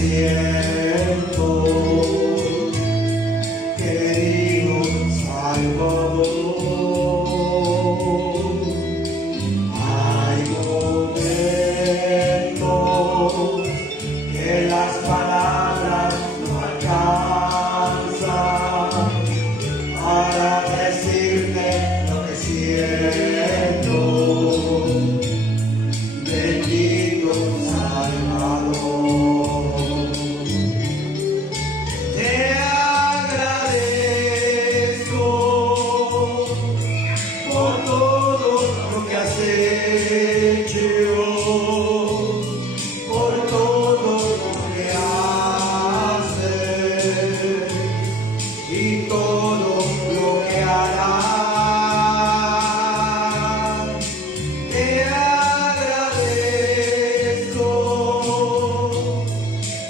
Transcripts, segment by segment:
siento, querido Salvador. Hay momentos que las palabras no alcanzan para decirte lo que siento. Bendito Salvador, te agradezco por todo lo que has hecho, por todo lo que haces y todo lo que harás.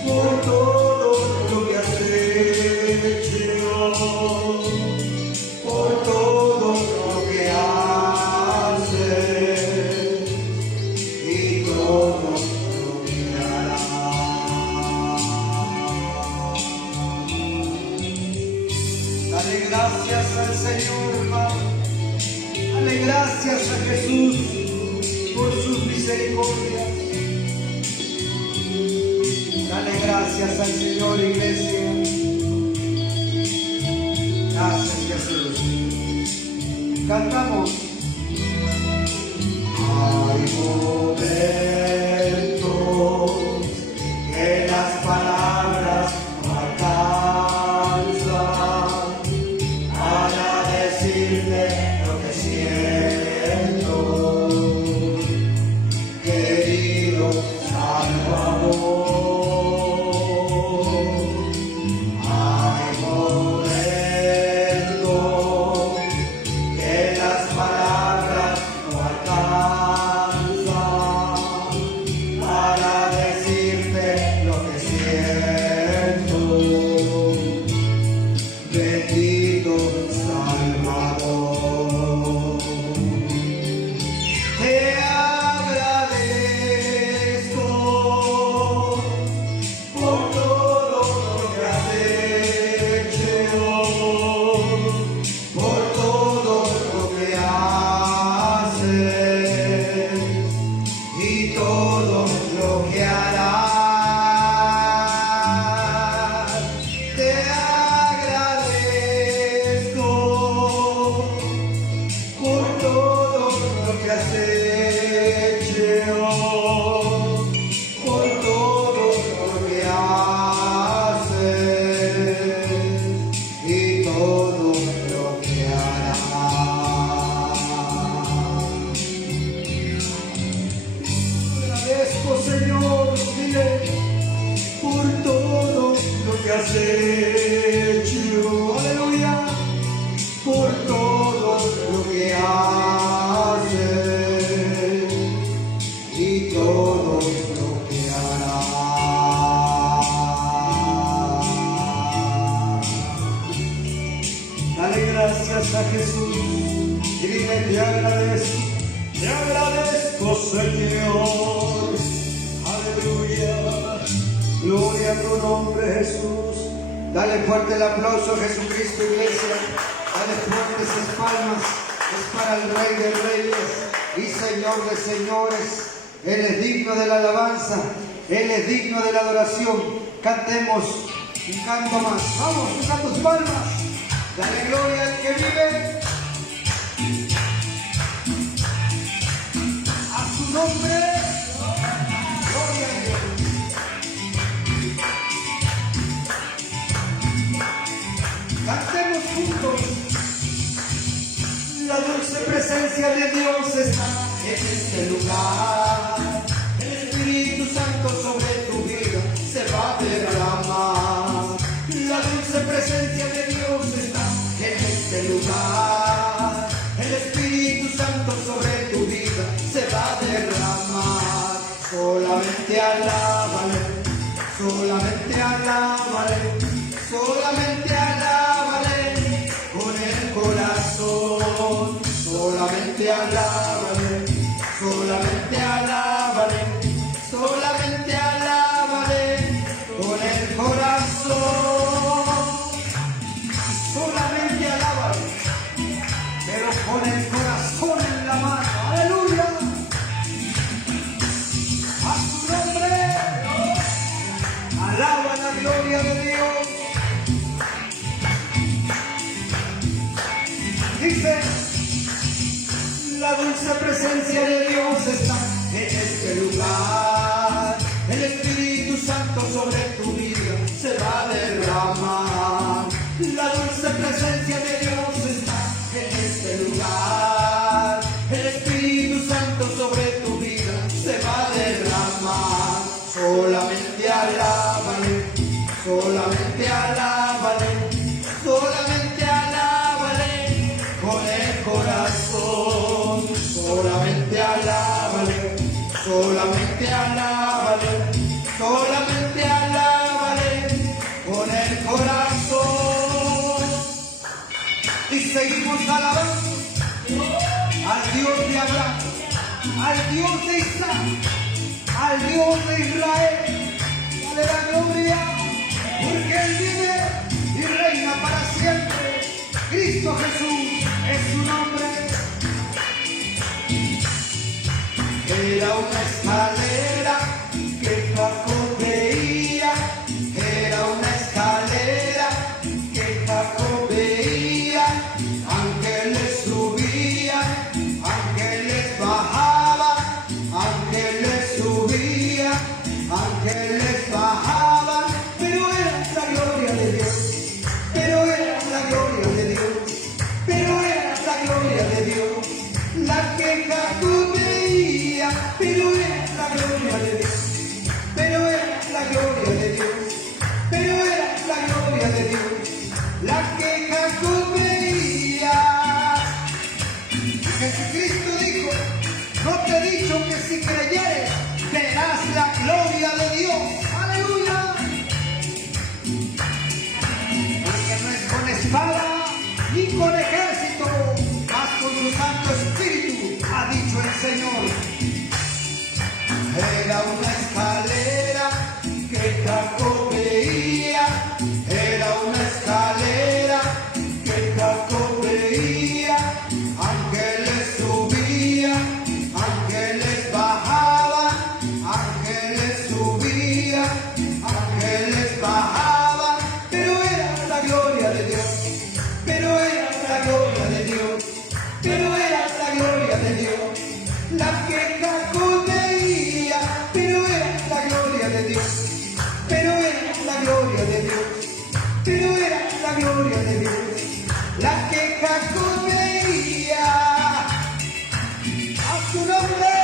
Por todo lo que haces y todo lo que harás. Dale gracias al Señor, hermano. Dale gracias a Jesús por sus misericordias. Dale gracias al Señor, iglesia. Gracias, Jesús. Cantamos. Hay momentos que las palabras no alcanzan para decirte lo que siento, querido Salvador. Bendito Salvador, te agradezco por todo lo que has hecho, por todo lo que haces y todo lo que harás. Por todo lo que haces y todo lo que harás. Agradezco, Señor, dile, por todo lo que has hecho, aleluya, por todo lo que haces y todo lo que harás. Dale gracias a Jesús y dile, te agradezco, Señor. Aleluya, gloria a tu nombre, Jesús. Dale fuerte el aplauso a Jesucristo, iglesia. Dale fuertes esas palmas. Es para el Rey de Reyes y Señor de Señores. Él es digno de la alabanza, Él es digno de la adoración. Cantemos un canto más. Vamos, usa tus palmas. Dale gloria al que vive. A su nombre, gloria a Dios. Cantemos juntos. La dulce presencia de Dios está en este lugar. El Espíritu Santo sobre tu vida se va a derramar. La dulce presencia de Dios está en este lugar. El Espíritu Santo sobre tu vida se va a derramar. Solamente alábale, solamente alábale, solamente alábale con el corazón. Solamente alábale, solamente alábale, solamente alábale con gloria de Dios. Dice, la dulce presencia de Dios está en este lugar. El Espíritu Santo sobre tu vida se va a derramar. La dulce presencia de Dios está en este lugar. El Espíritu Santo sobre tu vida se va a derramar. Solamente alábale, solamente alábale, solamente alábale con el corazón. Solamente alábale, solamente alábale, solamente alábale con el corazón. Y seguimos alabando al Dios de Abraham, al Dios de Isaac, al Dios de Israel. Dale la gloria, porque Él vive y reina para siempre. Cristo Jesús es su nombre. Era una escalera que Jacob veía, era una escalera que Jacob veía. Ángeles subían, ángeles bajaban, ángeles subían, ángeles bajaban, pero era la gloria de Dios, pero era la gloria de Dios, pero era la gloria de Dios, la que Jacob veía, pero era la gloria de Dios, pero era la gloria de Dios, pero era la gloria de Dios, la que Jacob veía. Jesucristo dijo, no te he dicho que si creyeres verás la gloria de Dios. Aleluya. Porque no es con espada ni con ejército, mas con su Santo Espíritu, ha dicho el Señor. Era una escalera que Jacob veía, era una escalera que Jacob veía. Ángeles subían, ángeles bajaban, ángeles subían, ángeles bajaban, pero era la gloria de Dios, pero era la gloria de Dios, pero era la gloria de Dios, la que Jacob veía, pero era la gloria de Dios, pero era la gloria de Dios, pero era la gloria de Dios, la que Jacob veía. A su nombre,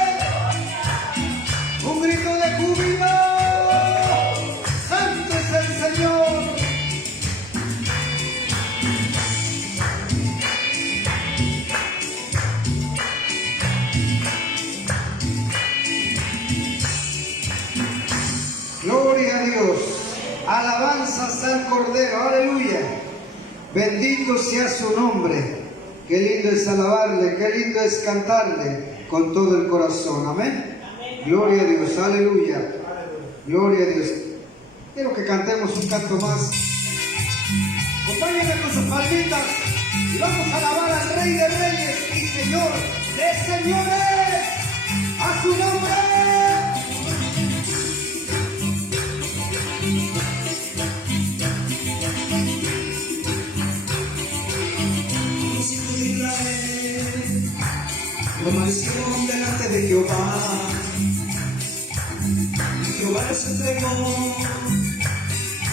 un grito de júbilo. Santo es el Señor. Gloria a Dios. Alabanzas al Cordero. Aleluya. Bendito sea su nombre. Qué lindo es alabarle, qué lindo es cantarle con todo el corazón. Amén. Gloria a Dios. Aleluya. Gloria a Dios. Quiero que cantemos un canto más. Acompáñenme con sus palmitas y vamos a alabar al Rey de Reyes y Señor de Señores. A su nombre. Permanecieron delante de Jehová, y Jehová los entregó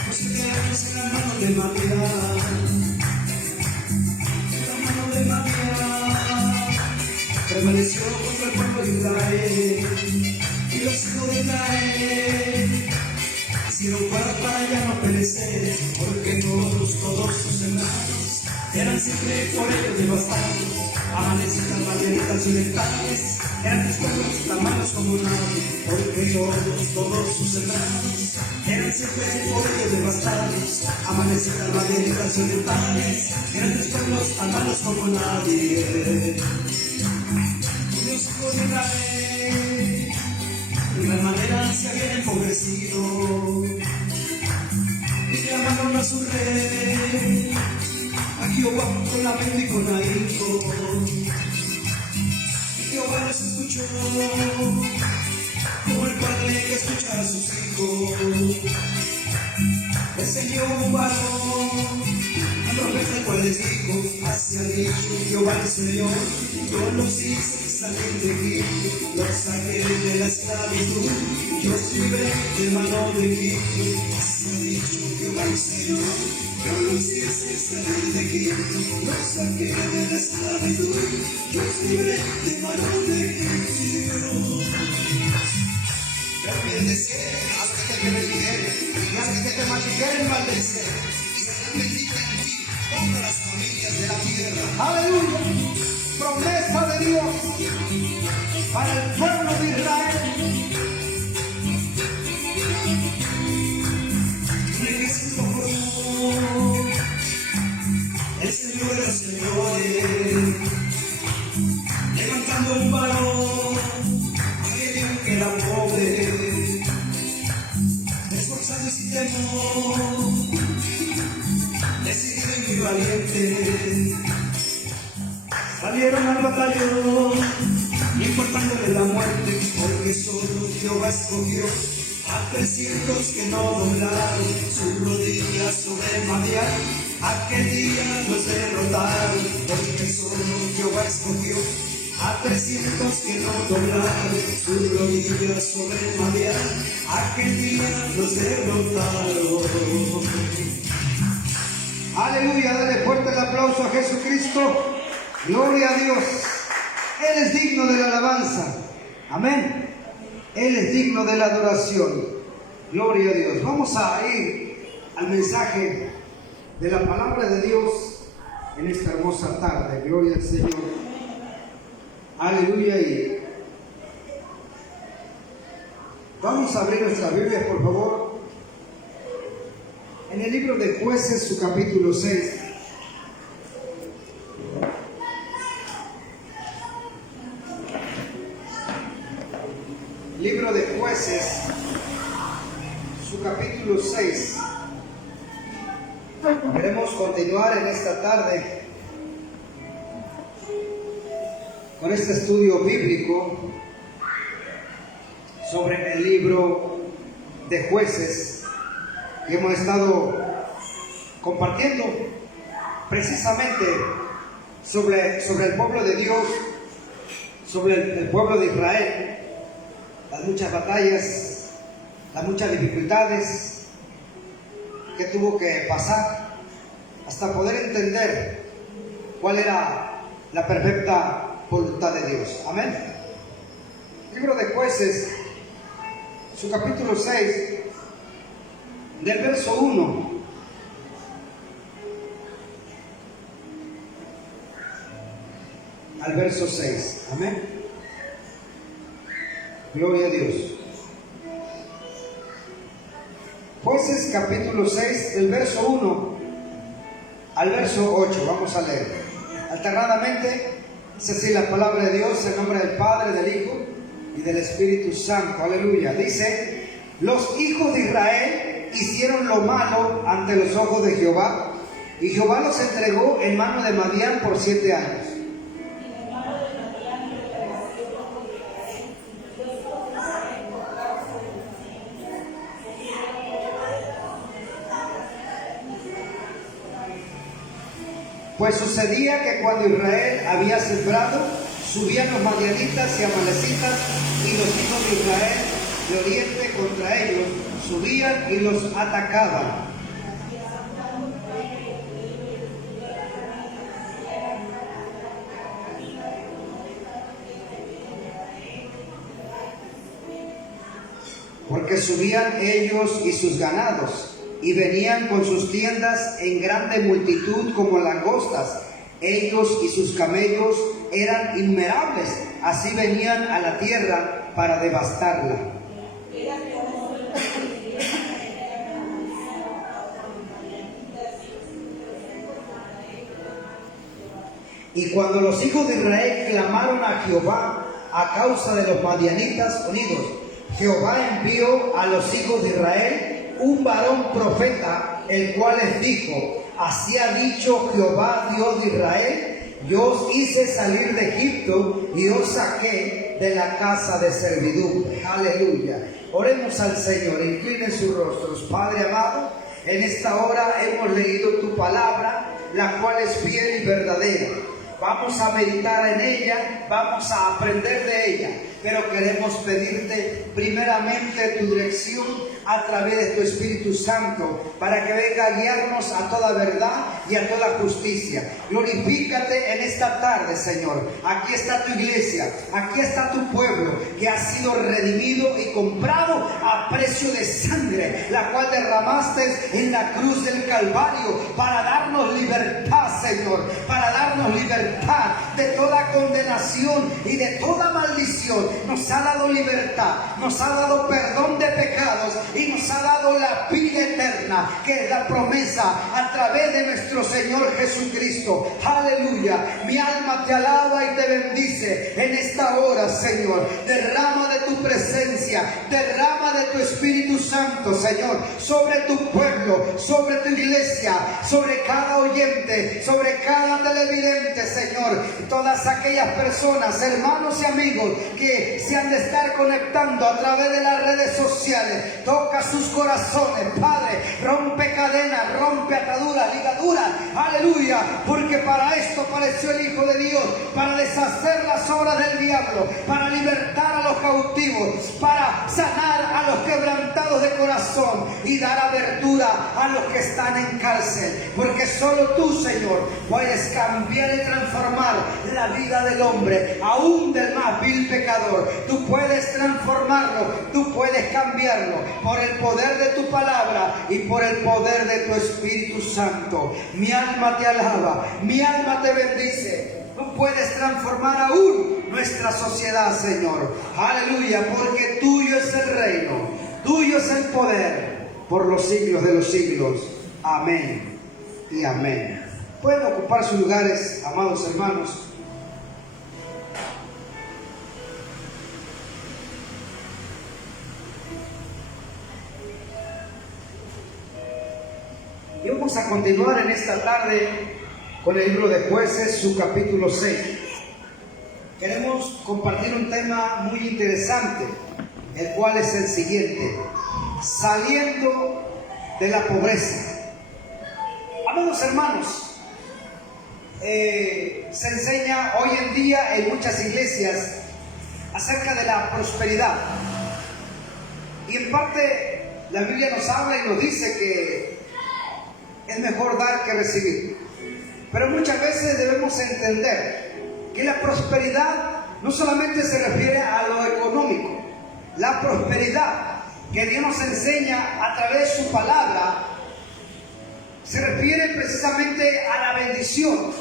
por 7 años en la mano de María, en la mano de María. Permaneció contra el pueblo de Israel, y los hijos de Israel hicieron fuerza para ya no perecer, porque todos sus hermanos eran siempre por ellos devastados. Amanecidas margaritas orientales, eran tus pueblos tan malos como nadie, porque todos sus hermanos eran siempre por ellos devastados. Amanecidas margaritas orientales, eran tus pueblos tan malos como nadie. Los hijos de Israel, de una manera se habían empobrecido, y llamaron a su rey, a Jehová con lamento y con ahínco. Jehová los escuchó, como el padre que escucha a sus hijos. enseñó un varón, al profeta el cual les dijo, así ha dicho Jehová el Señor, yo los hice salir de Egipto, los saqué de la esclavitud, yo os libré de mano de Egipto, así ha dicho Jehová el Señor, yo los hice salir de Egipto, los saqué de la esclavitud, yo os libré de mano de Egipto. Bendecer, haz que te bendigeren, y haz que te maldijeren, maldecer, y se bendiga en ti todas las familias de la tierra. Aleluya, promesa de Dios para el pueblo de Israel. Ejército formó el Señor de los señores, levantando un varón que era pobre, esforzado y sin temor, decidido y muy valiente, salieron al batallón, importándole la muerte, porque solo Jehová escogió a 300 que no doblaron sus rodillas sobre Madián. Aquel día los derrotaron, porque solo Jehová escogió a 300 que no doblaron sus rodillas sobre Madián. Aquel día los derrotaron. Aleluya, dale fuerte el aplauso a Jesucristo. Gloria a Dios. Él es digno de la alabanza. Amén. Él es digno de la adoración. Gloria a Dios. Vamos a ir al mensaje de la palabra de Dios en esta hermosa tarde. Gloria al Señor. Aleluya. Y vamos a abrir nuestras Biblias, por favor, en el libro de Jueces, su capítulo 6. Libro de Jueces, su capítulo 6. Queremos continuar en esta tarde con este estudio bíblico sobre el libro de Jueces que hemos estado compartiendo precisamente sobre el pueblo de Dios, sobre el pueblo de Israel, las muchas batallas, las muchas dificultades que tuvo que pasar hasta poder entender cuál era la perfecta voluntad de Dios. Amén. Libro de Jueces, su capítulo 6, del verso 1 al verso 6. Amén. Gloria a Dios. Jueces capítulo 6, del verso 1 al verso 8. Vamos a leer alternadamente. Dice así la palabra de Dios, en nombre del Padre, del Hijo y del Espíritu Santo. Aleluya. Dice: los hijos de Israel hicieron lo malo ante los ojos de Jehová, y Jehová los entregó en mano de Madián por 7 años. Pues sucedía que cuando Israel había sembrado, subían los madianitas y amalecitas, y los hijos de Israel de oriente contra ellos subían y los atacaban. Porque subían ellos y sus ganados, y venían con sus tiendas en grande multitud como langostas. Ellos y sus camellos eran innumerables, así venían a la tierra para devastarla. Y cuando los hijos de Israel clamaron a Jehová a causa de los madianitas unidos, Jehová envió a los hijos de Israel un varón profeta, el cual les dijo: así ha dicho Jehová, Dios de Israel, yo os hice salir de Egipto y os saqué de la casa de servidumbre. Aleluya. Oremos al Señor, inclinen sus rostros. Padre amado, En esta hora hemos leído tu palabra, la cual es fiel y verdadera. Vamos a meditar en ella, vamos a aprender de ella, pero queremos pedirte primeramente tu dirección a través de tu Espíritu Santo, para que venga a guiarnos a toda verdad y a toda justicia. Glorifícate en esta tarde, Señor. Aquí está tu iglesia, aquí está tu pueblo, que ha sido redimido y comprado a precio de sangre, la cual derramaste en la cruz del Calvario, para darnos libertad, Señor, para darnos libertad de toda condenación y de toda maldición. Nos ha dado libertad, nos ha dado perdón de pecados y nos ha dado la vida eterna, que es la promesa a través de nuestro Señor Jesucristo. Aleluya. Mi alma te alaba y te bendice en esta hora, Señor. Derrama de tu presencia, derrama de tu Espíritu Santo, Señor, sobre tu pueblo, sobre tu iglesia, sobre cada oyente, sobre cada televidente, Señor. Todas aquellas personas, hermanos y amigos que se han de estar conectando a través de las redes sociales. Toca sus corazones, Padre. Rompe cadenas, rompe ataduras, ligaduras. Aleluya. Porque para esto apareció el Hijo de Dios, para deshacer las obras del diablo, para libertar a los cautivos, para sanar a los quebrantados de corazón y dar abertura a los que están en cárcel. Porque solo tú, Señor, puedes cambiar y transformar la vida del hombre, aún del más vil pecador. Tú puedes transformarlo, tú puedes cambiarlo por el poder de tu palabra y por el poder de tu Espíritu Santo. Mi alma te alaba, mi alma te bendice. Tú puedes transformar aún nuestra sociedad, Señor. Aleluya, porque tuyo es el reino, tuyo es el poder por los siglos de los siglos. Amén y amén. Pueden ocupar sus lugares, amados hermanos. Y vamos a continuar en esta tarde con el libro de Jueces, su capítulo 6. Queremos compartir un tema muy interesante, el cual es el siguiente: saliendo de la pobreza. Amados hermanos, se enseña hoy en día en muchas iglesias acerca de la prosperidad. Y en parte la Biblia nos habla y nos dice que es mejor dar que recibir. Pero muchas veces debemos entender que la prosperidad no solamente se refiere a lo económico. La prosperidad que Dios nos enseña a través de su palabra se refiere precisamente a la bendición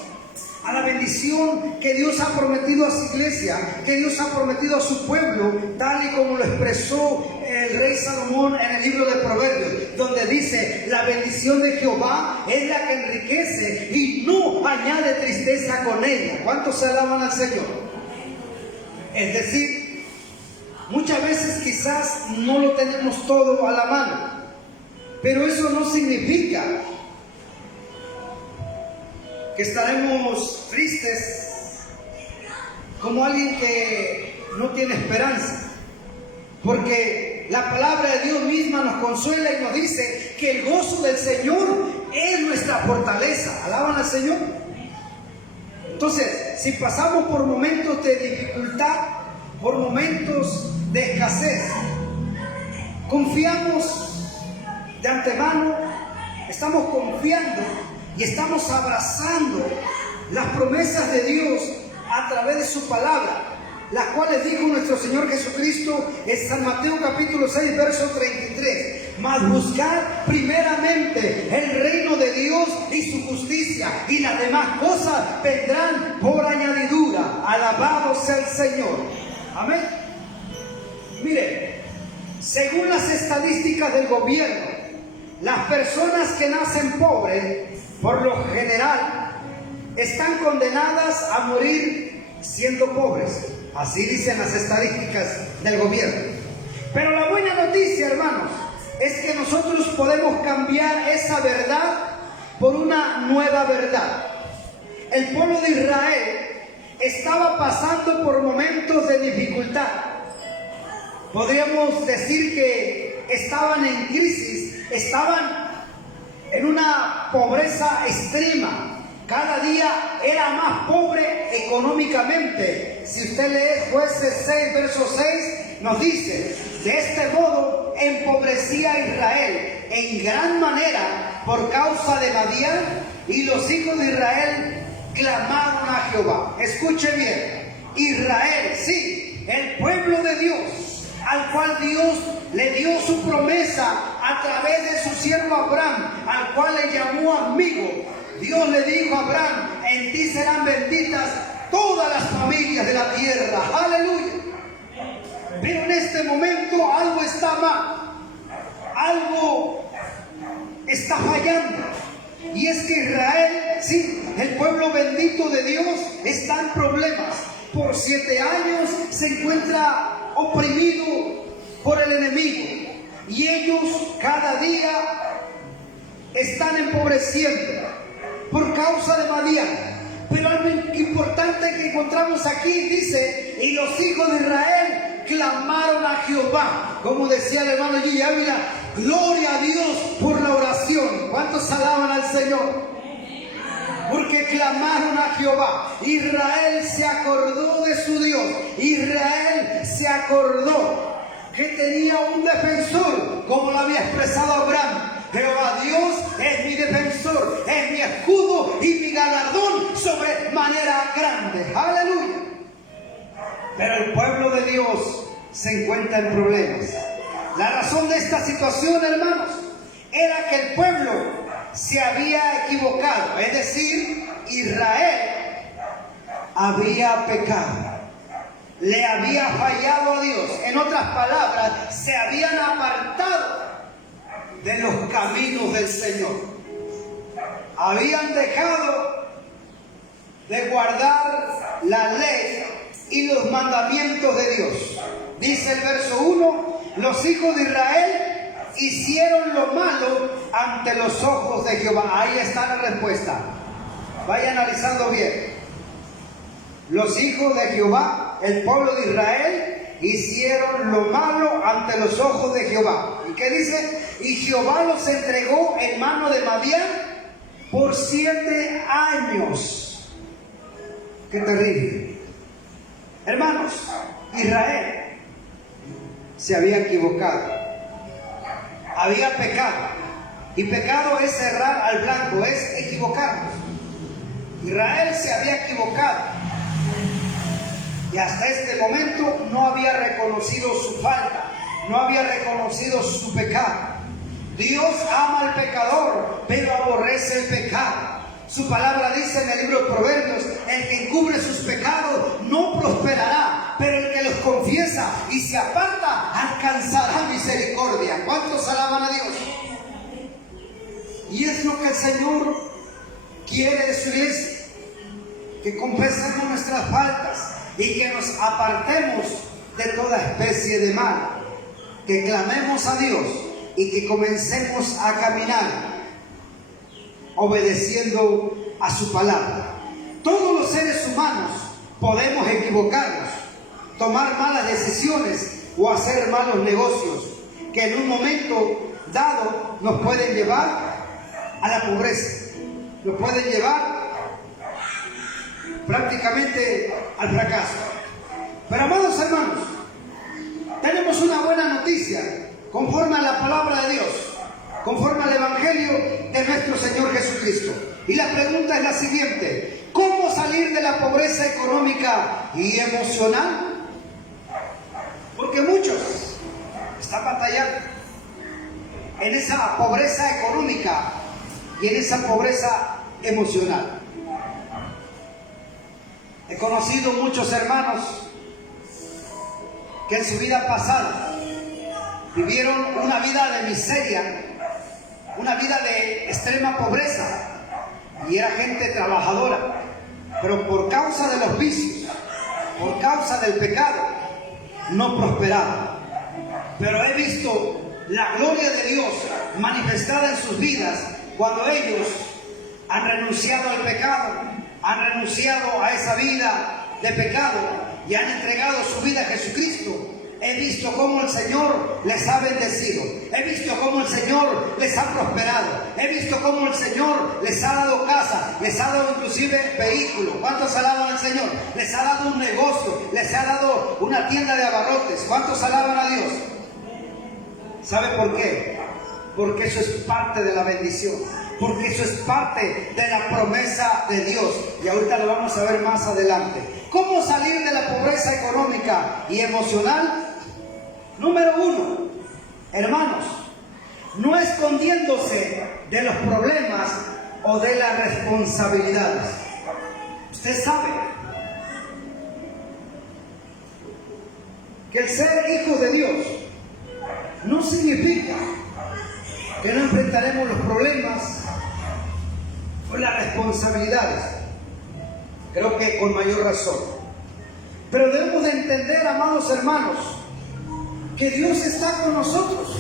que Dios ha prometido a su iglesia, que Dios ha prometido a su pueblo, tal y como lo expresó el rey Salomón en el libro de Proverbios, donde dice: la bendición de Jehová es la que enriquece y no añade tristeza con ella. ¿Cuántos se alaban al Señor? Es decir, muchas veces quizás no lo tenemos todo a la mano, pero eso no significa que estaremos tristes como alguien que no tiene esperanza, porque la palabra de Dios misma nos consuela y nos dice que el gozo del Señor es nuestra fortaleza. ¿Alaban al Señor? Entonces, si pasamos por momentos de dificultad, por momentos de escasez, confiamos de antemano, estamos confiando y estamos abrazando las promesas de Dios a través de su palabra, las cuales dijo nuestro Señor Jesucristo en San Mateo capítulo 6, verso 33. Mas buscad primeramente el reino de Dios y su justicia, y las demás cosas vendrán por añadidura. Alabado sea el Señor. Amén. Mire, según las estadísticas del gobierno, las personas que nacen pobres, por lo general, están condenadas a morir siendo pobres. Así dicen las estadísticas del gobierno. Pero la buena noticia, hermanos, es que nosotros podemos cambiar esa verdad por una nueva verdad. El pueblo de Israel estaba pasando por momentos de dificultad. Podríamos decir que estaban en crisis, estaban en una pobreza extrema. Cada día era más pobre económicamente. Si usted lee Jueces 6, verso 6, nos dice: de este modo empobrecía a Israel en gran manera por causa de Madián, y los hijos de Israel clamaron a Jehová. Escuche bien, Israel, sí, el pueblo de Dios, al cual Dios le dio su promesa a través de su siervo Abraham, al cual le llamó amigo. Dios le dijo a Abraham: en ti serán benditas todas las familias de la tierra. Aleluya. Pero en este momento algo está mal, algo está fallando. Y es que Israel, sí, el pueblo bendito de Dios, está en problemas. Por 7 años se encuentra oprimido por el enemigo. Y ellos cada día están empobreciendo por causa de Madián. Pero algo importante que encontramos aquí dice: y los hijos de Israel clamaron a Jehová. Como decía el hermano Gigi Ávila, gloria a Dios por la oración. ¿Cuántos alaban al Señor? Porque clamaron a Jehová. Israel se acordó de su Dios. Israel se acordó que tenía un defensor, como lo había expresado Abraham. Jehová Dios es mi defensor, es mi escudo y mi galardón sobre manera grande. Aleluya. Pero el pueblo de Dios se encuentra en problemas. La razón de esta situación, hermanos, era que el pueblo se había equivocado. Es decir, Israel había pecado, le había fallado a Dios. En otras palabras, se habían apartado de los caminos del Señor. Habían dejado de guardar la ley y los mandamientos de Dios. Dice el verso 1: los hijos de Israel hicieron lo malo ante los ojos de Jehová. Ahí está la respuesta. Vaya analizando bien. Los hijos de Jehová, el pueblo de Israel, hicieron lo malo ante los ojos de Jehová. ¿Y qué dice? Y Jehová los entregó en mano de Madián por 7 años. ¡Qué terrible! Hermanos, Israel se había equivocado, había pecado. Y pecado es errar al blanco, es equivocarnos. Israel se había equivocado. Y hasta este momento no había reconocido su falta, no había reconocido su pecado. Dios ama al pecador, pero aborrece el pecado. Su palabra dice en el libro de Proverbios: el que encubre sus pecados no prosperará, pero el que los confiesa y se aparta alcanzará misericordia. ¿Cuántos alaban a Dios? Y es lo que el Señor quiere de su iglesia, que confesemos nuestras faltas y que nos apartemos de toda especie de mal, que clamemos a Dios y que comencemos a caminar obedeciendo a su palabra. Todos los seres humanos podemos equivocarnos, tomar malas decisiones o hacer malos negocios que en un momento dado nos pueden llevar a la pobreza, nos pueden llevar prácticamente al fracaso. Pero amados hermanos, tenemos una buena noticia conforme a la palabra de Dios, conforme al Evangelio de nuestro Señor Jesucristo. Y la pregunta es la siguiente: ¿cómo salir de la pobreza económica y emocional? Porque muchos están batallando en esa pobreza económica y en esa pobreza emocional. He conocido muchos hermanos que en su vida pasada vivieron una vida de miseria, una vida de extrema pobreza, y era gente trabajadora, pero por causa de los vicios, por causa del pecado, no prosperaba. Pero he visto la gloria de Dios manifestada en sus vidas cuando ellos han renunciado al pecado, han renunciado a esa vida de pecado y han entregado su vida a Jesucristo. he visto cómo el Señor les ha bendecido, he visto cómo el Señor les ha prosperado, he visto cómo el Señor les ha dado casa, les ha dado inclusive vehículo. ¿Cuántos alaban al Señor? Les ha dado un negocio, les ha dado una tienda de abarrotes. ¿Cuántos alaban a Dios? ¿Sabe por qué? Porque eso es parte de la bendición, porque eso es parte de la promesa de Dios, y ahorita lo vamos a ver más adelante. ¿Cómo salir de la pobreza económica y emocional? Número 1, hermanos, no escondiéndose de los problemas o de las responsabilidades. Usted sabe que el ser hijo de Dios no significa que no enfrentaremos los problemas o las responsabilidades. Creo que con mayor razón. Pero debemos de entender, amados hermanos, que Dios está con nosotros.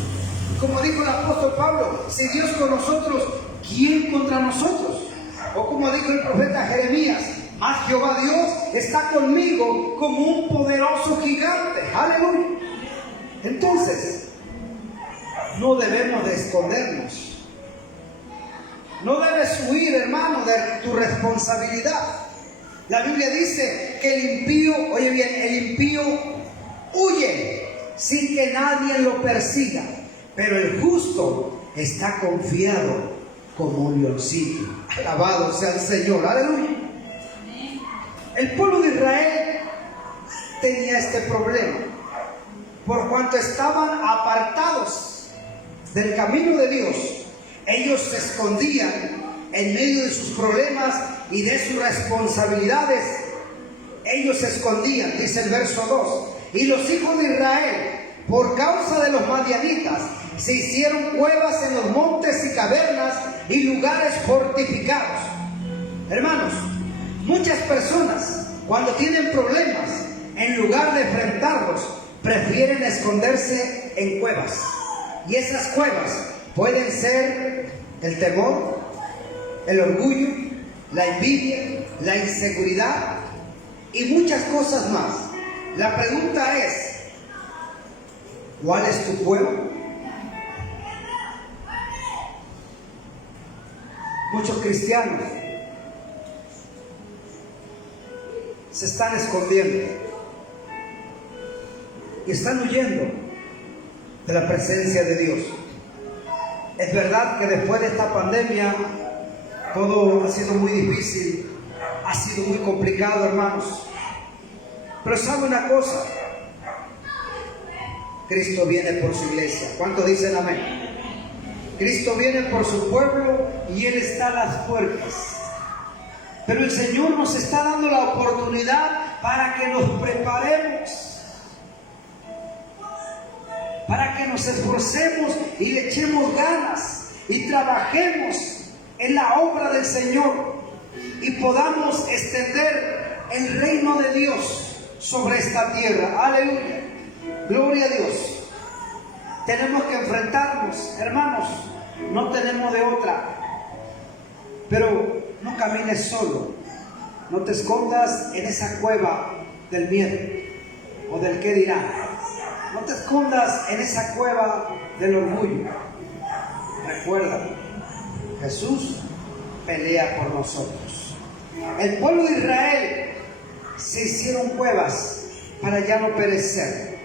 Como dijo el apóstol Pablo, si Dios con nosotros, ¿quién contra nosotros? O como dijo el profeta Jeremías, mas Jehová Dios está conmigo como un poderoso gigante. Aleluya. Entonces, no debemos de escondernos. No debes huir, hermano, de tu responsabilidad. La Biblia dice que el impío, oye bien, el impío huye sin que nadie lo persiga, pero el justo está confiado como un leoncillo. Alabado sea el Señor, aleluya. El pueblo de Israel tenía este problema, por cuanto estaban apartados del camino de Dios. Ellos se escondían en medio de sus problemas y de sus responsabilidades. Ellos se escondían, dice el verso 2. Y los hijos de Israel, por causa de los madianitas, se hicieron cuevas en los montes y cavernas y lugares fortificados. Hermanos, muchas personas, cuando tienen problemas, en lugar de enfrentarlos, prefieren esconderse en cuevas. Y esas cuevas pueden ser el temor, el orgullo, la envidia, la inseguridad y muchas cosas más. La pregunta es, ¿cuál es tu cueva? Muchos cristianos se están escondiendo y están huyendo de la presencia de Dios. Es verdad que después de esta pandemia todo ha sido muy difícil, ha sido muy complicado, hermanos. Pero sabe una cosa, Cristo viene por su iglesia. ¿Cuántos dicen amén? Cristo viene por su pueblo y Él está a las puertas. Pero el Señor nos está dando la oportunidad para que nos preparemos, para que nos esforcemos y le echemos ganas y trabajemos en la obra del Señor y podamos extender el reino de Dios sobre esta tierra. Aleluya, gloria a Dios. Tenemos que enfrentarnos, hermanos, no tenemos de otra. Pero no camines solo, no te escondas en esa cueva del miedo o del qué dirán. No te escondas en esa cueva del orgullo. Recuerda, Jesús pelea por nosotros. El pueblo de Israel se hicieron cuevas para ya no perecer.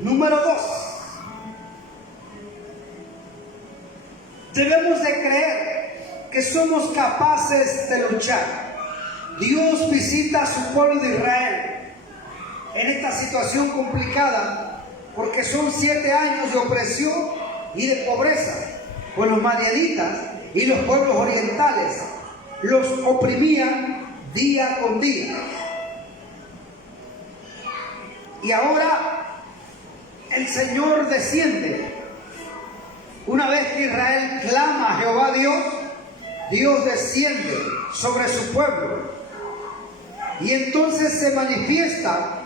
Número 2, debemos de creer que somos capaces de luchar. Dios visita a su pueblo de Israel en esta situación complicada, porque son 7 años de opresión y de pobreza, pues los madianitas y los pueblos orientales los oprimían día con día. Y ahora el Señor desciende. Una vez que Israel clama a Jehová Dios, Dios desciende sobre su pueblo. Y entonces se manifiesta,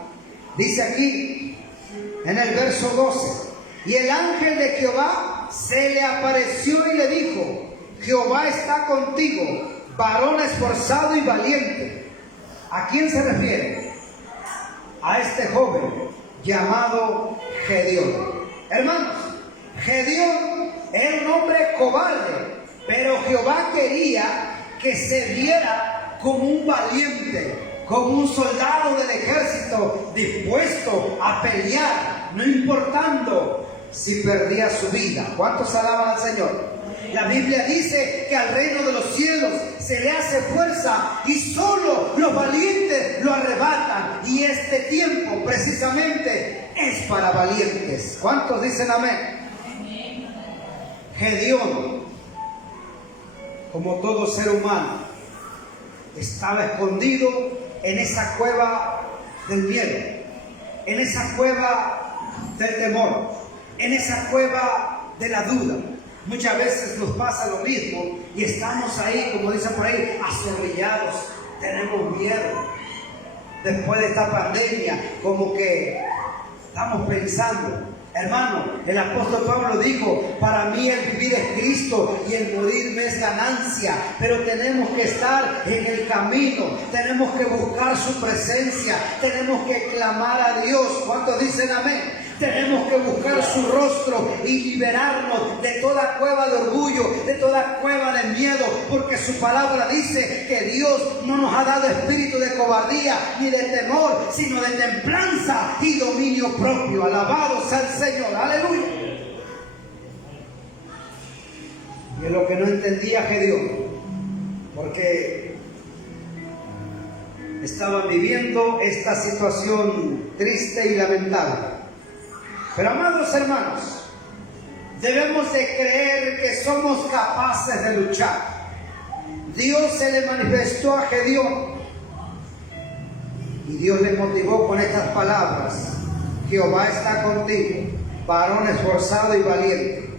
dice aquí en el verso 12, y el ángel de Jehová se le apareció y le dijo: Jehová está contigo, varón esforzado y valiente. ¿A quién se refiere? A este joven llamado Gedeón. Hermanos, Gedeón era un hombre cobarde, pero Jehová quería que se viera como un valiente, como un soldado del ejército dispuesto a pelear, no importando si perdía su vida. ¿Cuántos alaban al Señor? La Biblia dice que al reino de los cielos se le hace fuerza y solo los valientes lo arrebatan. Y este tiempo precisamente es para valientes. ¿Cuántos dicen amén? Gedeón, como todo ser humano, estaba escondido en esa cueva del miedo, en esa cueva del temor, en esa cueva de la duda. Muchas veces nos pasa lo mismo y estamos ahí, como dicen por ahí, azorrillados, tenemos miedo. Después de esta pandemia, como que estamos pensando, hermano, el apóstol Pablo dijo, para mí el vivir es Cristo y el morirme es ganancia, pero tenemos que estar en el camino, tenemos que buscar su presencia, tenemos que clamar a Dios. ¿Cuántos dicen amén? Tenemos que buscar su rostro y liberarnos de toda cueva de orgullo, de toda cueva de miedo, porque su palabra dice que Dios no nos ha dado espíritu de cobardía ni de temor, sino de templanza y dominio propio. Alabado sea el Señor, aleluya. Y es lo que no entendía Gedeón, porque estaban viviendo esta situación triste y lamentable. Pero amados hermanos, debemos de creer que somos capaces de luchar. Dios se le manifestó a Gedeón y Dios le motivó con estas palabras: Jehová está contigo, varón esforzado y valiente.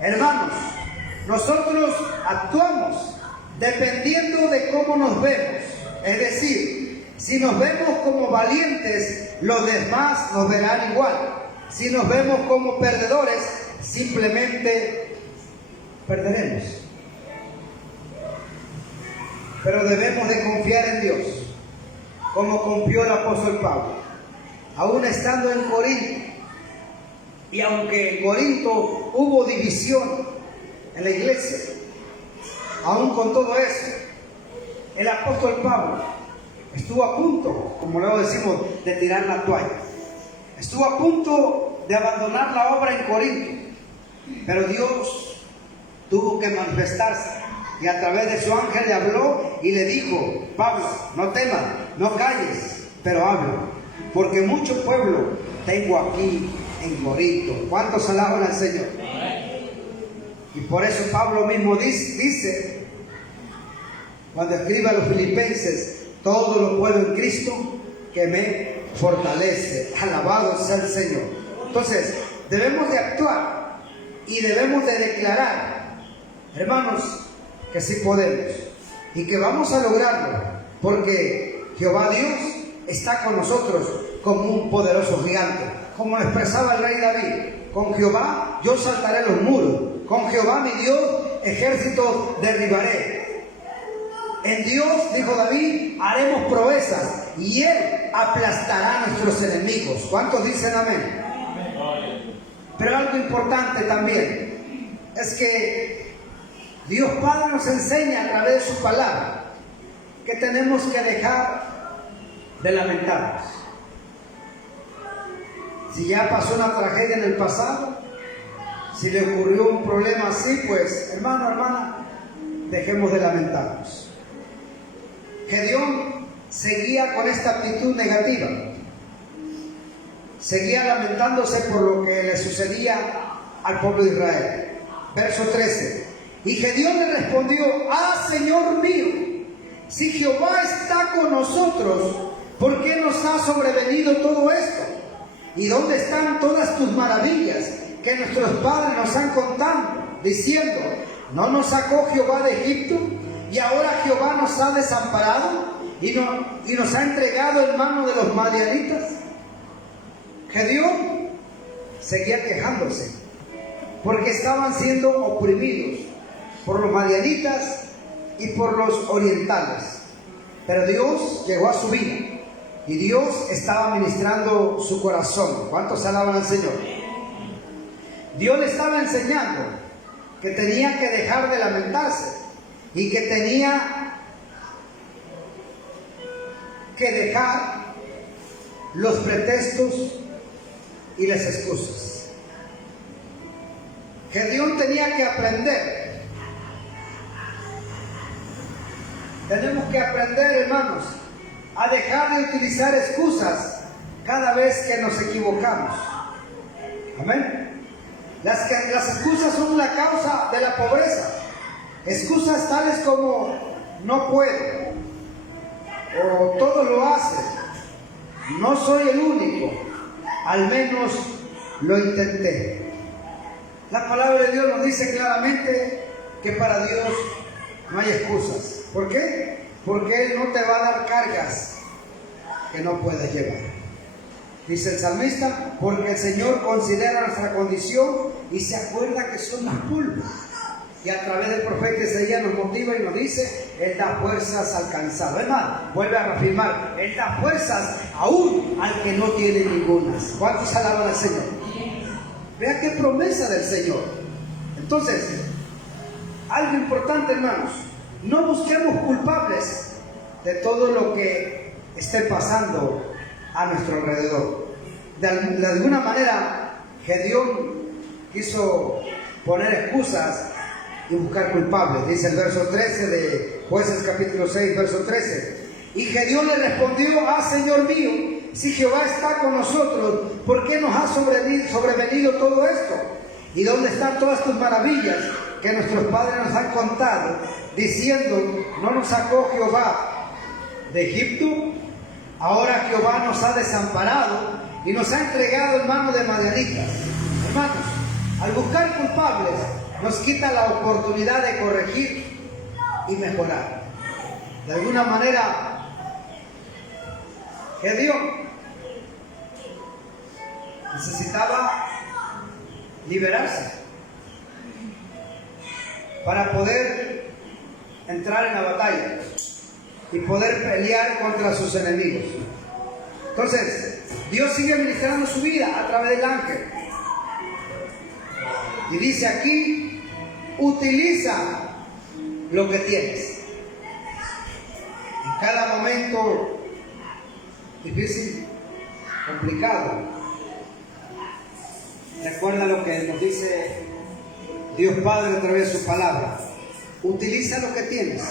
Hermanos, nosotros actuamos dependiendo de cómo nos vemos. Es decir, si nos vemos como valientes, los demás nos verán igual. Si nos vemos como perdedores, simplemente perderemos. Pero debemos de confiar en Dios, como confió el apóstol Pablo. Aún estando en Corinto, y aunque en Corinto hubo división en la iglesia, aún con todo eso, el apóstol Pablo estuvo a punto, como luego decimos, de tirar la toalla. Estuvo a punto de abandonar la obra en Corinto, pero Dios tuvo que manifestarse y a través de su ángel le habló y le dijo: Pablo, no temas, no calles, pero habla, porque mucho pueblo tengo aquí en Corinto. ¿Cuántos alaban al Señor? Y por eso Pablo mismo dice cuando escribe a los filipenses: todo lo puedo en Cristo que me fortalece. Alabado sea el Señor. Entonces debemos de actuar y debemos de declarar, hermanos, que sí podemos y que vamos a lograrlo, porque Jehová Dios está con nosotros como un poderoso gigante. Como lo expresaba el rey David: con Jehová yo saltaré los muros, con Jehová mi Dios ejércitos derribaré. En Dios, dijo David, haremos proezas y Él aplastará a nuestros enemigos. ¿Cuántos dicen amén? Pero algo importante también es que Dios Padre nos enseña a través de su palabra que tenemos que dejar de lamentarnos. Si ya pasó una tragedia en el pasado, si le ocurrió un problema así, pues hermano, hermana, dejemos de lamentarnos. Gedeón seguía con esta actitud negativa, seguía lamentándose por lo que le sucedía al pueblo de Israel. Verso 13: y Gedeón le respondió: ah, Señor mío, si Jehová está con nosotros, ¿por qué nos ha sobrevenido todo esto? ¿Y dónde están todas tus maravillas que nuestros padres nos han contado, diciendo: ¿no nos sacó Jehová de Egipto? Y ahora Jehová nos ha desamparado y nos ha entregado en manos de los madianitas. Gedeón seguía quejándose porque estaban siendo oprimidos por los madianitas y por los orientales. Pero Dios llegó a su vida Y Dios estaba ministrando su corazón. ¿Cuántos alaban al Señor? Dios le estaba enseñando que tenía que dejar de lamentarse y que tenía que dejar los pretextos y las excusas. Gedeón tenía que aprender. Tenemos que aprender, hermanos, a dejar de utilizar excusas cada vez que nos equivocamos. Amén. Las excusas son la causa de la pobreza. Excusas tales como no puedo, o todo lo hace, no soy el único, al menos lo intenté. La palabra de Dios nos dice claramente que para Dios no hay excusas. ¿Por qué? Porque Él no te va a dar cargas que no puedes llevar. Dice el salmista, porque el Señor considera nuestra condición y se acuerda que somos polvo. Y a través del profeta Isaías nos motiva y nos dice, Él da fuerzas al cansado. Es más, vuelve a reafirmar, Él da fuerzas aún al que no tiene ningunas. ¿Cuántos alaban al Señor? Vea qué promesa del Señor. Entonces, algo importante, hermanos, no busquemos culpables de todo lo que esté pasando a nuestro alrededor. De alguna manera, Gedeón quiso poner excusas y buscar culpables. Dice el verso 13 de Jueces capítulo 6, verso 13. Y Gedeón le respondió, Señor mío, si Jehová está con nosotros, ¿por qué nos ha sobrevenido todo esto? ¿Y dónde están todas tus maravillas que nuestros padres nos han contado, diciendo, no nos sacó Jehová de Egipto? Ahora Jehová nos ha desamparado y nos ha entregado en manos de madianitas. Hermanos, al buscar culpables, nos quita la oportunidad de corregir y mejorar. De alguna manera, Gedeón necesitaba liberarse para poder entrar en la batalla y poder pelear contra sus enemigos. Entonces, Dios sigue ministrando su vida a través del ángel. Y dice aquí, utiliza lo que tienes. En cada momento difícil, complicado, recuerda lo que nos dice Dios Padre a través de su palabra. Utiliza lo que tienes,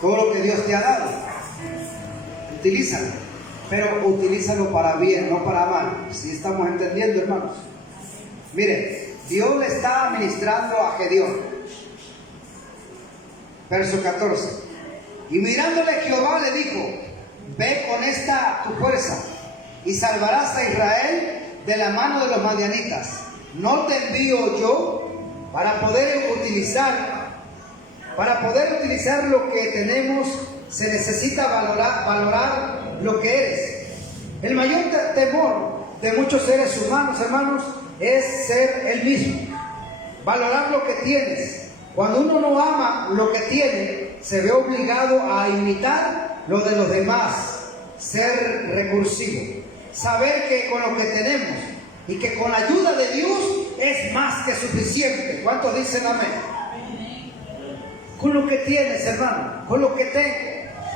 todo lo que Dios te ha dado, utilízalo, pero utilízalo para bien, no para mal. ¿Sí estamos entendiendo, hermanos? Miren, Dios le está ministrando a Gedeón. Verso 14. Y mirándole Jehová le dijo, ve con esta tu fuerza y salvarás a Israel de la mano de los madianitas. ¿No te envío yo para poder utilizar lo que tenemos? Se necesita valorar lo que eres. El mayor temor de muchos seres humanos, hermanos, es ser el mismo. Valorar lo que tienes. Cuando uno no ama lo que tiene, se ve obligado a imitar lo de los demás. Ser recursivo. Saber que con lo que tenemos y que con la ayuda de Dios es más que suficiente. ¿Cuántos dicen amén? Con lo que tienes, hermano, con lo que tengo,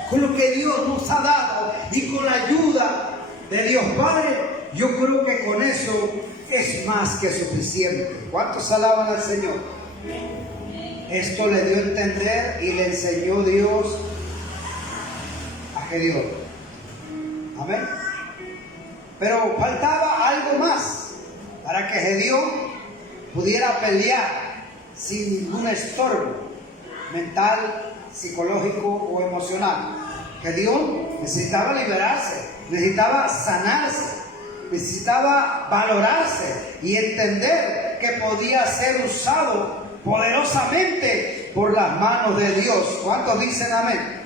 con lo que Dios nos ha dado y con la ayuda de Dios Padre, yo creo que con eso es más que suficiente. ¿Cuántos alaban al Señor? Esto le dio a entender y le enseñó Dios a Gedeón. Amén. Pero faltaba algo más para que Gedeón pudiera pelear sin ningún estorbo mental, psicológico o emocional. Gedeón necesitaba liberarse, necesitaba sanarse, necesitaba valorarse y entender que podía ser usado poderosamente por las manos de Dios. ¿Cuántos dicen amén?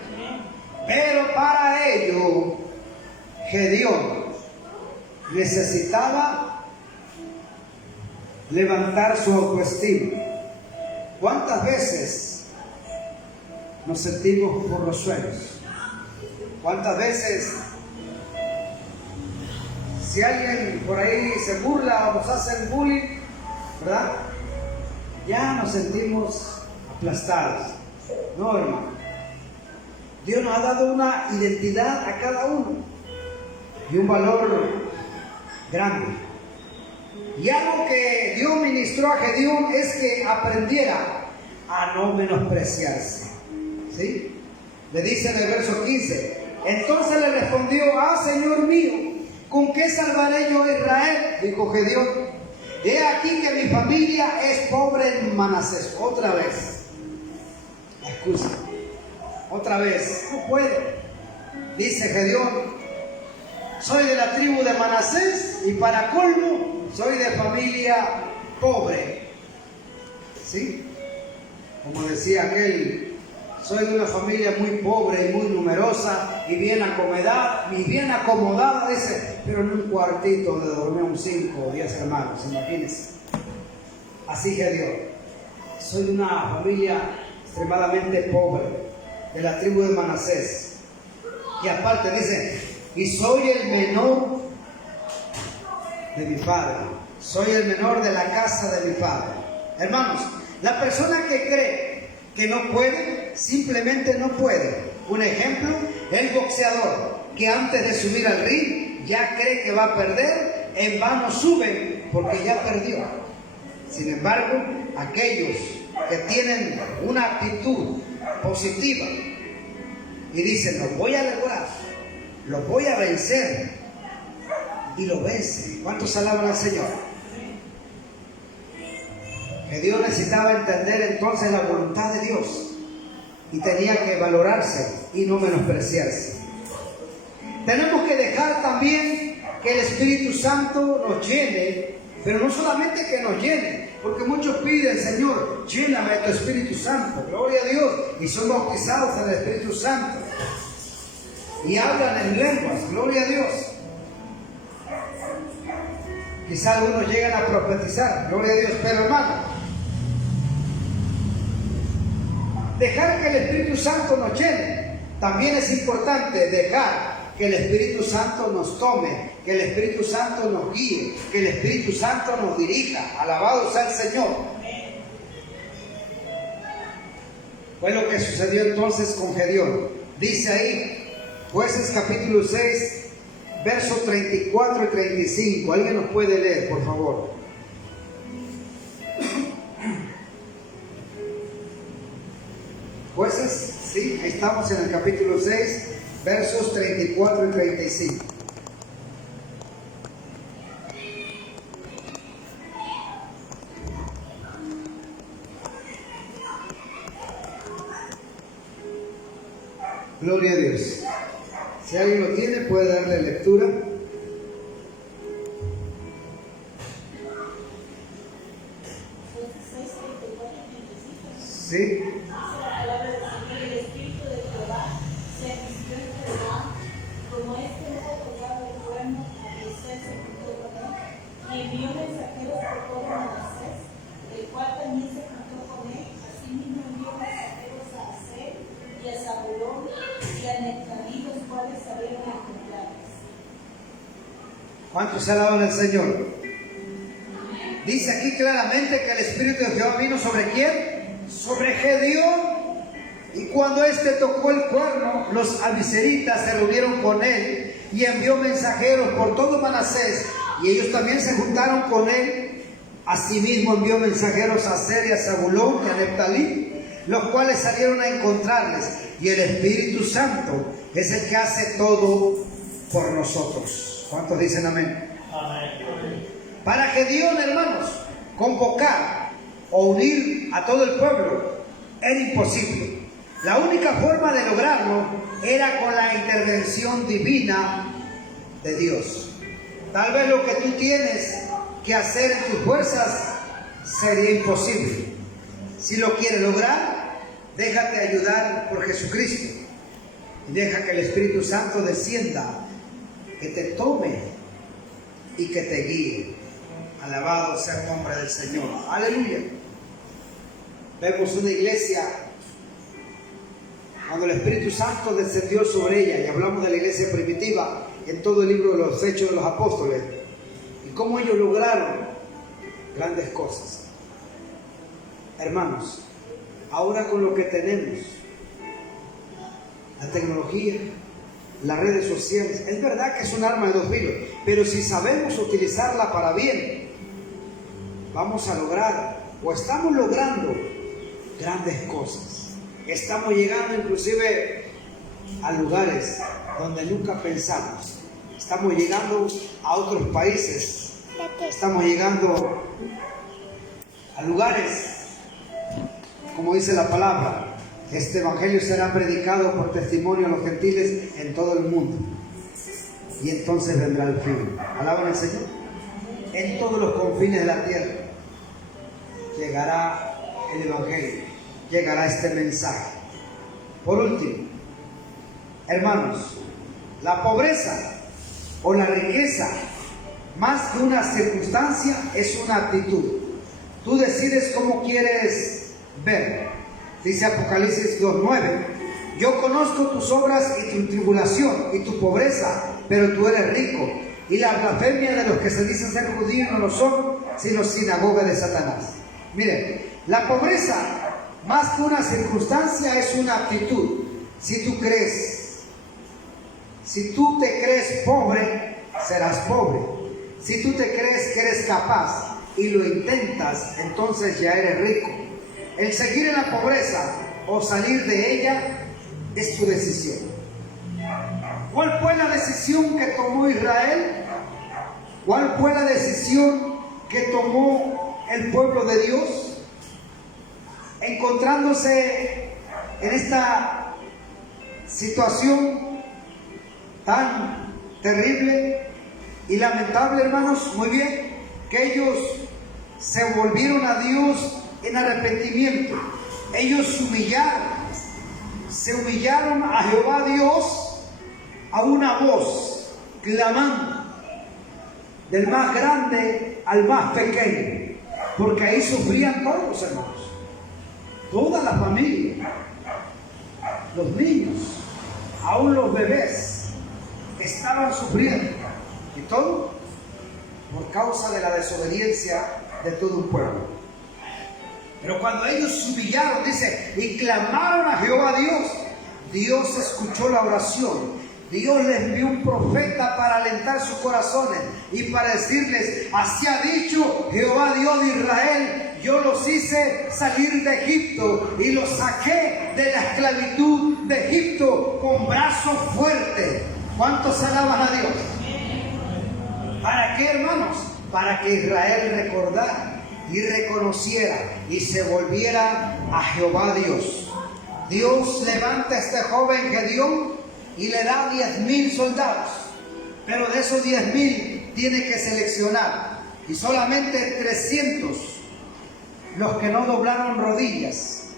Pero para ello, Gedeón necesitaba levantar su autoestima. ¿Cuántas veces nos sentimos por los suelos? ¿Cuántas veces Si alguien por ahí se burla o nos hace bullying, ¿verdad? Ya nos sentimos aplastados. No, hermano. Dios nos ha dado una identidad a cada uno y un valor grande. Y algo que Dios ministró a Gedeón es que aprendiera a no menospreciarse. ¿Sí? Le dice en el verso 15, entonces le respondió, Señor mío, ¿con qué salvaré yo a Israel? Dijo Gedeón, he aquí que mi familia es pobre en Manasés. Otra vez, excusa, otra vez, no puedo. Dice Gedeón, soy de la tribu de Manasés y para colmo, soy de familia pobre. ¿Sí? Como decía aquel, soy de una familia muy pobre y muy numerosa y bien acomodada, dice, pero en un cuartito de dormir 5 o 10 hermanos, imagínense. Así que Dios, soy de una familia extremadamente pobre, de la tribu de Manasés. Y aparte dice, y soy el menor de mi padre, soy el menor de la casa de mi padre. Hermanos, la persona que cree que no puede, simplemente no puede. Un ejemplo, el boxeador que antes de subir al ring ya cree que va a perder, en vano sube porque ya perdió. Sin embargo, aquellos que tienen una actitud positiva y dicen, lo voy a lograr, lo voy a vencer, y lo vence. ¿Cuántos alaban al Señor? Que Dios necesitaba entender entonces la voluntad de Dios y tenía que valorarse y no menospreciarse. Tenemos que dejar también que el Espíritu Santo nos llene, pero no solamente que nos llene, porque muchos piden, Señor, lléname de tu Espíritu Santo, gloria a Dios, y son bautizados en el Espíritu Santo y hablan en lenguas, gloria a Dios. Quizá algunos llegan a profetizar, gloria a Dios, pero hermano, dejar que el Espíritu Santo nos llene, también es importante dejar que el Espíritu Santo nos tome, que el Espíritu Santo nos guíe, que el Espíritu Santo nos dirija. Alabado sea el Señor. Fue lo que sucedió entonces con Gedeón. Dice ahí, Jueces capítulo 6, versos 34 y 35. ¿Alguien nos puede leer, por favor? Jueces, sí, ahí estamos en el capítulo 6, versos 34 y 35. Gloria a Dios. Si alguien lo tiene, puede darle lectura. Sí. ¿Cuántos alaban al Señor? Dice aquí claramente que el Espíritu de Jehová vino ¿sobre quién? Sobre Gedeón. Y cuando éste tocó el cuerno, los abiseritas se reunieron con él y envió mensajeros por todo Manasés, y ellos también se juntaron con él. Asimismo envió mensajeros a Aser y a Zabulón y a Neftalí, los cuales salieron a encontrarles. Y el Espíritu Santo es el que hace todo por nosotros. ¿Cuántos dicen amén? Amén. Para Gedeón, hermanos, convocar o unir a todo el pueblo era imposible. La única forma de lograrlo era con la intervención divina de Dios. Tal vez lo que tú tienes que hacer en tus fuerzas sería imposible. Si lo quieres lograr, déjate ayudar por Jesucristo y deja que el Espíritu Santo descienda, que te tome y que te guíe. Alabado sea el nombre del Señor. Aleluya. Vemos una iglesia, cuando el Espíritu Santo descendió sobre ella, y hablamos de la iglesia primitiva, en todo el libro de los Hechos de los Apóstoles y cómo ellos lograron grandes cosas. Hermanos, ahora con lo que tenemos, la tecnología, las redes sociales, es verdad que es un arma de dos filos, pero si sabemos utilizarla para bien, vamos a lograr, o estamos logrando, grandes cosas. Estamos llegando inclusive a lugares donde nunca pensamos. Estamos llegando a otros países. Estamos llegando a lugares, como dice la palabra, este evangelio será predicado por testimonio a los gentiles en todo el mundo. Y entonces vendrá el fin. Alaban al Señor. En todos los confines de la tierra llegará el evangelio, llegará este mensaje. Por último, hermanos, la pobreza o la riqueza, más que una circunstancia, es una actitud. Tú decides cómo quieres ver. Dice Apocalipsis 2:9: yo conozco tus obras y tu tribulación y tu pobreza, pero tú eres rico. Y la blasfemia de los que se dicen ser judíos no lo son, sino sinagoga de Satanás. Miren, la pobreza, más que una circunstancia, es una actitud. Si tú te crees pobre, serás pobre. Si tú te crees que eres capaz y lo intentas, entonces ya eres rico. El seguir en la pobreza o salir de ella es tu decisión. ¿Cuál fue la decisión que tomó Israel? ¿Cuál fue la decisión que tomó el pueblo de Dios? Encontrándose en esta situación tan terrible y lamentable, hermanos, muy bien, que ellos se volvieron a Dios en arrepentimiento. Ellos se humillaron a Jehová Dios a una voz, clamando del más grande al más pequeño, porque ahí sufrían todos, hermanos, toda la familia, los niños, aún los bebés estaban sufriendo, y todo por causa de la desobediencia de todo un pueblo. Pero cuando ellos se humillaron, dice, y clamaron a Jehová Dios, Dios escuchó la oración. Dios les envió un profeta para alentar sus corazones y para decirles: así ha dicho Jehová Dios de Israel, yo los hice salir de Egipto y los saqué de la esclavitud de Egipto con brazo fuerte. ¿Cuántos alaban a Dios? ¿Para qué, hermanos? Para que Israel recordara y reconociera y se volviera a Jehová Dios. Dios levanta a este joven Gedeón y le da 10,000 soldados, pero de esos 10,000 tiene que seleccionar, y solamente 300 los que no doblaron rodillas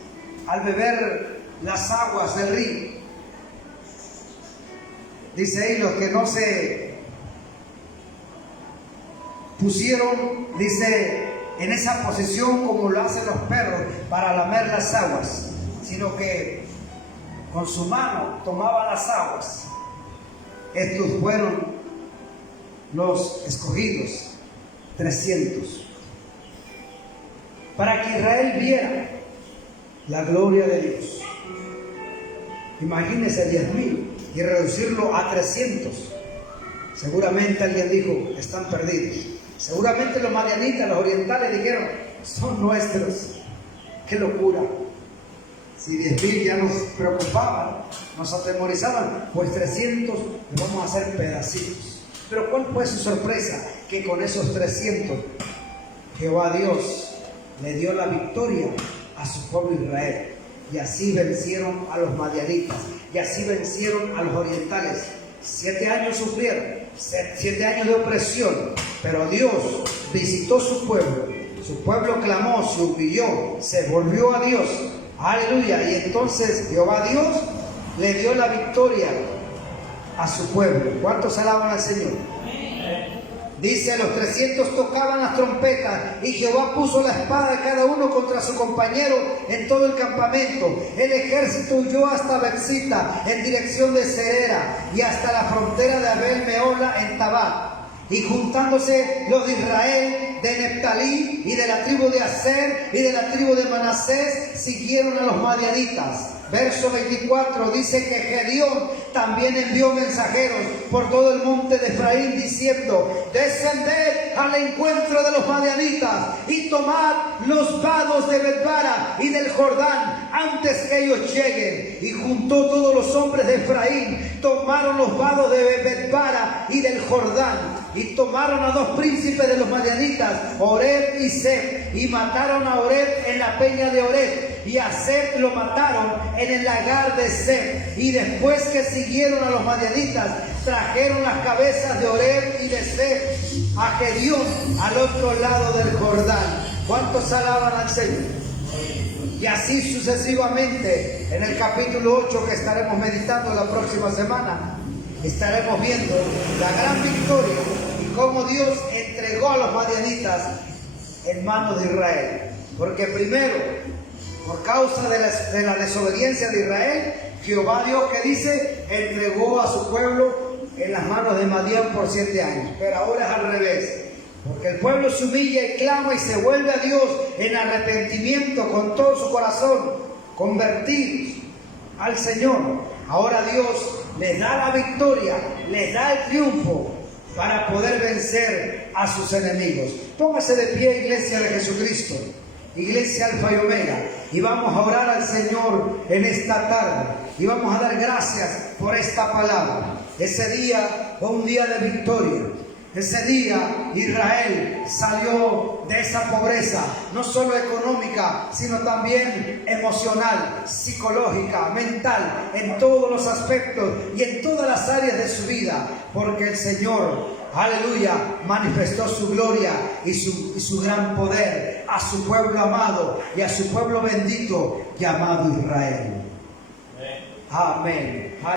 al beber las aguas del río. Dice ahí, los que no se pusieron, dice, en esa posición como lo hacen los perros para lamer las aguas, sino que con su mano tomaba las aguas. Estos fueron los escogidos, 300, para que Israel viera la gloria de Dios. Imagínense 10,000 y reducirlo a 300. Seguramente alguien dijo: están perdidos. Seguramente los madianitas, los orientales dijeron: son nuestros. ¡Qué locura! Si 10,000 ya nos preocupaban, nos atemorizaban, pues 300 los vamos a hacer pedacitos. Pero ¿cuál fue su sorpresa? Que con esos 300 Jehová Dios le dio la victoria a su pueblo Israel. Y así vencieron a los madianitas, y así vencieron a los orientales. 7 años sufrieron, 7 años de opresión, pero Dios visitó su pueblo clamó, se humilló, se volvió a Dios. Aleluya. Y entonces Jehová Dios le dio la victoria a su pueblo. ¿Cuántos alaban al Señor? Dice, los 300 tocaban las trompetas y Jehová puso la espada de cada uno contra su compañero en todo el campamento. El ejército huyó hasta Betzita en dirección de Serera y hasta la frontera de Abel Meola en Tabat. Y juntándose los de Israel, de Neftalí y de la tribu de Aser y de la tribu de Manasés, siguieron a los madianitas. Verso 24 dice que Gedeón también envió mensajeros por todo el monte de Efraín diciendo, descended al encuentro de los madianitas y tomad los vados de Betbara y del Jordán antes que ellos lleguen. Y juntó todos los hombres de Efraín, tomaron los vados de Betbara y del Jordán. Y tomaron a dos príncipes de los madianitas, Oreb y Seb, y mataron a Oreb en la peña de Oreb, y a Seb lo mataron en el lagar de Seb. Y después que siguieron a los madianitas, trajeron las cabezas de Oreb y de Seb a Gedeón al otro lado del Jordán. ¿Cuántos alaban al Señor? Y así sucesivamente, en el capítulo 8 que estaremos meditando la próxima semana, estaremos viendo la gran victoria y cómo Dios entregó a los madianitas en manos de Israel. Porque primero, por causa de la desobediencia de Israel, Jehová Dios, que dice, entregó a su pueblo en las manos de Madián por 7 años. Pero ahora es al revés. Porque el pueblo se humilla y clama y se vuelve a Dios en arrepentimiento con todo su corazón, convertidos al Señor. Ahora Dios les da la victoria, les da el triunfo para poder vencer a sus enemigos. Póngase de pie, iglesia de Jesucristo, iglesia Alfa y Omega, y vamos a orar al Señor en esta tarde y vamos a dar gracias por esta palabra. Ese día fue un día de victoria. Ese día Israel salió de esa pobreza, no solo económica, sino también emocional, psicológica, mental, en todos los aspectos y en todas las áreas de su vida, porque el Señor, aleluya, manifestó su gloria y su gran poder a su pueblo amado y a su pueblo bendito llamado Israel. Amén.